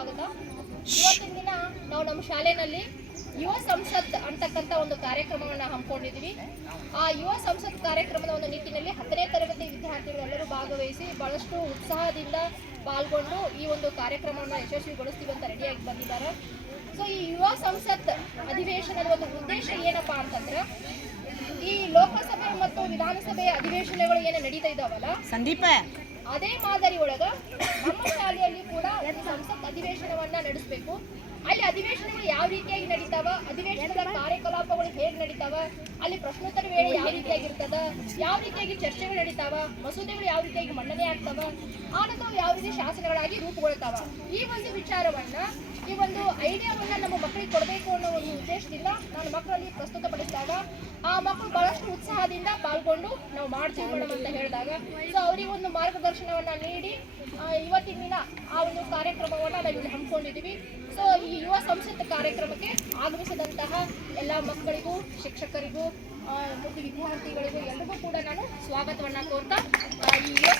ಸ್ವಾಗತ. ಇವತ್ತಿನ ದಿನ ನಾವು ನಮ್ಮ ಶಾಲೆಯಲ್ಲಿ ಯುವ ಸಂಸತ್ ಅಂತಕ್ಕಂಥ ಒಂದು ಕಾರ್ಯಕ್ರಮವನ್ನು ಹಮ್ಮಿಕೊಂಡಿದ್ವಿ. ಆ ಯುವ ಸಂಸತ್ ಕಾರ್ಯಕ್ರಮದ ಒಂದು ನಿಟ್ಟಿನಲ್ಲಿ 10ನೇ ತರಗತಿ ವಿದ್ಯಾರ್ಥಿಗಳೆಲ್ಲರೂ ಭಾಗವಹಿಸಿ ಬಹಳಷ್ಟು ಉತ್ಸಾಹದಿಂದ ಪಾಲ್ಗೊಂಡು ಈ ಒಂದು ಕಾರ್ಯಕ್ರಮವನ್ನು ಯಶಸ್ವಿಗೊಳಿಸ್ತೀವಿ ಅಂತ ರೆಡಿಯಾಗಿ ಬಂದಿದ್ದಾರೆ. ಸೊ ಈ ಯುವ ಸಂಸತ್ ಅಧಿವೇಶನದ ಒಂದು ಉದ್ದೇಶ ಏನಪ್ಪಾ ಅಂತಂದ್ರೆ, ಈ ಲೋಕಸಭೆ ಮತ್ತು ವಿಧಾನಸಭೆಯ ಅಧಿವೇಶನಗಳು ಏನು ನಡೀತಾ ಇದಾವಲ್ಲ ಸಂದೀಪ, ಅದೇ ಮಾದರಿ ಒಳಗ ನಮ್ಮ ಶಾಲೆಯಲ್ಲಿ ಕೂಡ ಒಂದು ಸಂಸತ್ ಅಧಿವೇಶನವನ್ನ ನಡೆಸಬೇಕು. ಅಲ್ಲಿ ಅಧಿವೇಶನಗಳು ಯಾವ ರೀತಿಯಾಗಿ ನಡೀತಾವ, ಅಧಿವೇಶನದ ಕಾರ್ಯಕಲಾಪಗಳು ಹೇಗೆ ನಡೀತಾವ, ಅಲ್ಲಿ ಪ್ರಶ್ನೋತ್ತರ ವೇಳೆ ಯಾವ ರೀತಿಯಾಗಿರ್ತದ, ಯಾವ ರೀತಿಯಾಗಿ ಚರ್ಚೆಗಳು ನಡೀತಾವ, ಮಸೂದೆಗಳು ಯಾವ ರೀತಿಯಾಗಿ ಮಂಡನೆ ಆಗ್ತಾವ, ಆನಂತರ ಯಾವ ರೀತಿ ಶಾಸನಗಳಾಗಿ ರೂಪುಗೊಳ್ತಾವ, ಈ ಒಂದು ವಿಚಾರವನ್ನ, ಈ ಒಂದು ಐಡಿಯಾವನ್ನ ನಮ್ಮ ಮಕ್ಕಳಿಗೆ ಕೊಡಬೇಕು ಅನ್ನೋ ಒಂದು ಉದ್ದೇಶದಿಂದ ನಾನು ಮಕ್ಕಳಲ್ಲಿ ಪ್ರಸ್ತುತಪಡಿಸಿದಾಗ ಆ ಮಕ್ಕಳು ಬಹಳಷ್ಟು ಉತ್ಸಾಹದಿಂದ ಪಾಲ್ಗೊಂಡು ನಾವು ಮಾಡ್ತೀವಿ ಮೇಡಮ್ ಅಂತ ಹೇಳಿದಾಗ, ಸೊ ಅವರಿಗೆ ಒಂದು ಮಾರ್ಗದರ್ಶನವನ್ನ ನೀಡಿ ಇವತ್ತಿನ ದಿನ ಆ ಒಂದು ಕಾರ್ಯಕ್ರಮವನ್ನ ನಾವು ಇಲ್ಲಿ ಹಮ್ಮಿಕೊಂಡಿದ್ದೀವಿ. ಸೊ ಈ ಯುವ ಸಂಸತ್ ಕಾರ್ಯಕ್ರಮಕ್ಕೆ ಆಗಮಿಸಿದಂತಹ ಎಲ್ಲ ಮಕ್ಕಳಿಗೂ, ಶಿಕ್ಷಕರಿಗೂ ಮತ್ತು ವಿದ್ಯಾರ್ಥಿಗಳಿಗೂ ಎಲ್ಲರಿಗೂ ಕೂಡ ನಾನು ಸ್ವಾಗತವನ್ನ ಕೋರ್ತಾ ಈ ಯುವ